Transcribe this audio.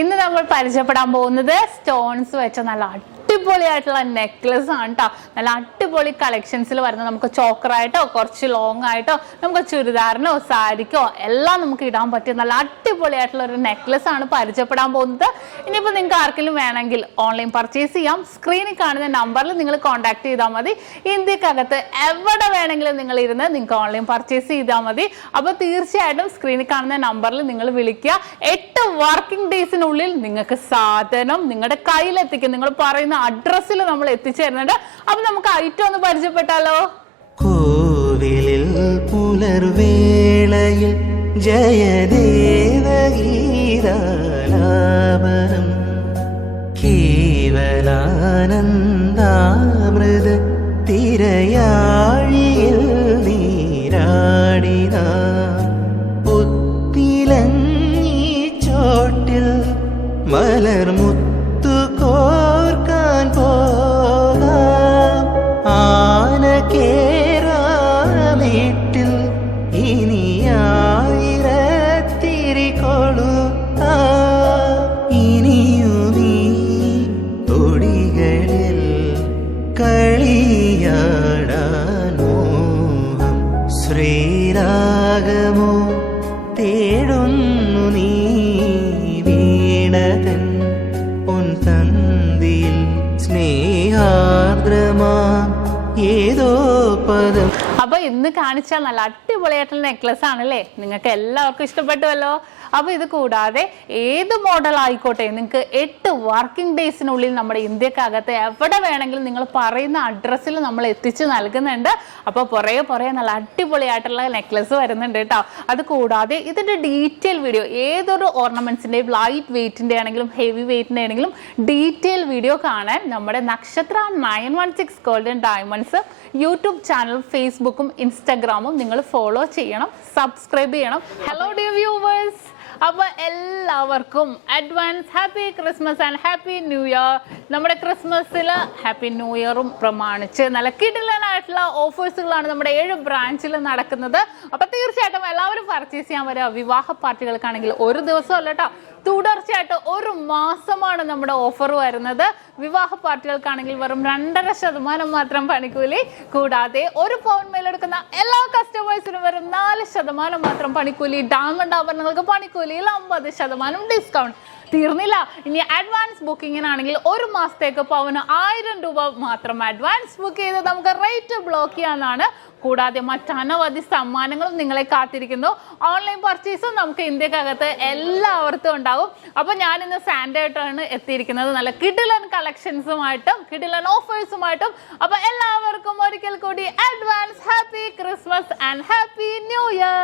ഇന്ന് നമ്മൾ പരിചയപ്പെടാൻ പോകുന്നത് സ്റ്റോൺസ് വെച്ച നല്ല അടിപൊളിയായിട്ടുള്ള നെക്ലസ് ആണ് കേട്ടോ. നല്ല അടിപൊളി കളക്ഷൻസിൽ വരുന്ന നമുക്ക് ചോക്കറായിട്ടോ കുറച്ച് ലോങ് ആയിട്ടോ നമുക്ക് ചുരിദാറിനോ സാരിക്കോ എല്ലാം നമുക്ക് ഇടാൻ പറ്റിയ നല്ല അടിപൊളിയായിട്ടുള്ള ഒരു നെക്ലസ് ആണ് പരിചയപ്പെടാൻ പോകുന്നത്. ഇനിയിപ്പോൾ നിങ്ങൾക്ക് ആർക്കെങ്കിലും വേണമെങ്കിൽ ഓൺലൈൻ പർച്ചേസ് ചെയ്യാം. സ്ക്രീനിൽ കാണുന്ന നമ്പറിൽ നിങ്ങൾ കോൺടാക്ട് ചെയ്താൽ മതി. ഇന്ത്യക്കകത്ത് എവിടെ വേണമെങ്കിലും നിങ്ങൾ ഇരുന്ന് നിങ്ങൾക്ക് ഓൺലൈൻ പർച്ചേസ് ചെയ്താൽ മതി. അപ്പോൾ തീർച്ചയായിട്ടും സ്ക്രീനിൽ കാണുന്ന നമ്പറിൽ നിങ്ങൾ വിളിക്കുക. 8 വർക്കിംഗ് ഡേയ്സിനുള്ളിൽ നിങ്ങൾക്ക് സാധനം നിങ്ങളുടെ കയ്യിലെത്തിക്കും. നിങ്ങൾ പറയുന്ന അഡ്രസ്സിൽ നമ്മൾ എത്തിച്ചേരുന്നുണ്ട്. അപ്പൊ നമുക്ക് ഐറ്റം ഒന്ന് പരിചയപ്പെട്ടാലോ? കോവിലിൽ പുലർവേളയിൽ ജയദേവഗീതാലാപനം കേവലാനന്ദാമൃത തിരയാഴിയിൽ നീരാടിന പുത്തിലങ്ങി ചോട്ടിൽ മലർമുത്തു കോർക്കാൻ പോകാം ആന കേറാമേട്ടിൽ ഇനിയായിരത്തിരി കൊളുത്താം ഇനിയുമീ തൊടികളിൽ കളിയാടാൻ മോഹം ശ്രീരാഗമോ തേടുന്നു നീ വീണതൻ പൊൻതന്തിയിൽ സ്നേഹാർദ്രമാ ഏതോ പദം. അപ്പൊ ഇന്ന് കാണിച്ച നല്ല അടിപൊളിയായിട്ടുള്ള നെക്ലസ് ആണല്ലേ, നിങ്ങൾക്ക് എല്ലാവർക്കും ഇഷ്ടപ്പെട്ടുവല്ലോ. അപ്പൊ ഇത് കൂടാതെ ഏത് മോഡൽ ആയിക്കോട്ടെ നിങ്ങൾക്ക് 8 വർക്കിംഗ് ഡേയ്സിനുള്ളിൽ നമ്മുടെ ഇന്ത്യക്കകത്ത് എവിടെ വേണമെങ്കിലും നിങ്ങൾ പറയുന്ന അഡ്രസ്സിൽ നമ്മൾ എത്തിച്ച് നൽകുന്നുണ്ട്. അപ്പോൾ പുറകെ നല്ല അടിപൊളിയായിട്ടുള്ള നെക്ലസ് വരുന്നുണ്ട് കേട്ടോ. അത് കൂടാതെ ഇതിന്റെ ഡീറ്റെയിൽ വീഡിയോ ഏതൊരു ഓർണമെന്റ്സിന്റെയും ലൈറ്റ് വെയിറ്റിന്റെ ആണെങ്കിലും ഹെവി വെയിറ്റിന്റെ ആണെങ്കിലും ഡീറ്റെയിൽ വീഡിയോ കാണാൻ നമ്മുടെ നക്ഷത്ര 916 ഗോൾഡൻ ഡയമണ്ട്സ് യൂട്യൂബ് ചാനൽ ഫേസ്ബുക്കും ഇൻസ്റ്റാഗ്രാമും നിങ്ങൾ ഫോളോ ചെയ്യണം, സബ്സ്ക്രൈബ് ചെയ്യണം. ഹലോ ഡിയർ വ്യൂവേഴ്സ്, അപ്പോൾ എല്ലാവർക്കും advance happy Christmas and happy new year. നമ്മുടെ ക്രിസ്മസിൽ ഹാപ്പി ന്യൂ ഇയറും പ്രമാണിച്ച് നല്ല കിടിലനായിട്ടുള്ള ഓഫേഴ്സുകളാണ് നമ്മുടെ 7 ബ്രാഞ്ചിൽ നടക്കുന്നത്. അപ്പോൾ തീർച്ചയായിട്ടും എല്ലാവരും പർച്ചേസ് ചെയ്യാൻ വരിക. വിവാഹ പാർട്ടികൾക്കാണെങ്കിൽ ഒരു ദിവസം അല്ല കേട്ടോ, തുടർച്ചയായിട്ട് 1 മാസമാണ് നമ്മുടെ ഓഫർ വരുന്നത്. വിവാഹ പാർട്ടികൾക്കാണെങ്കിൽ വെറും 2.5% മാത്രം പണിക്കൂലി. കൂടാതെ 1 പൗണ്ട് മേലെടുക്കുന്ന എല്ലാ കസ്റ്റമേഴ്സിനും വെറും 4% മാത്രം പണിക്കൂലി. ഡയമണ്ട് ആഭരണങ്ങൾക്ക് പണിക്കൂലിയിൽ 50% ഡിസ്കൗണ്ട്. തീർന്നില്ല, ഇനി അഡ്വാൻസ് ബുക്കിങ്ങിനാണെങ്കിൽ 1 മാസത്തേക്ക് പവന് 1000 രൂപ മാത്രം അഡ്വാൻസ് ബുക്ക് ചെയ്ത് നമുക്ക് റേറ്റ് ബ്ലോക്ക് ചെയ്യാനാണ്. കൂടാതെ മറ്റനവധി സമ്മാനങ്ങളും നിങ്ങളെ കാത്തിരിക്കുന്നു. ഓൺലൈൻ പർച്ചേസും നമുക്ക് ഇന്ത്യക്കകത്ത് എല്ലാവർക്കും ഉണ്ടാകും. അപ്പോൾ ഞാൻ ഇന്ന് സാൻഡായിട്ടാണ് എത്തിയിരിക്കുന്നത്, നല്ല കിടിലൻ കളക്ഷൻസുമായിട്ടും കിടിലൻ ഓഫേഴ്സുമായിട്ടും. അപ്പോൾ എല്ലാവർക്കും ഒരിക്കൽ കൂടി advance happy Christmas and happy new year.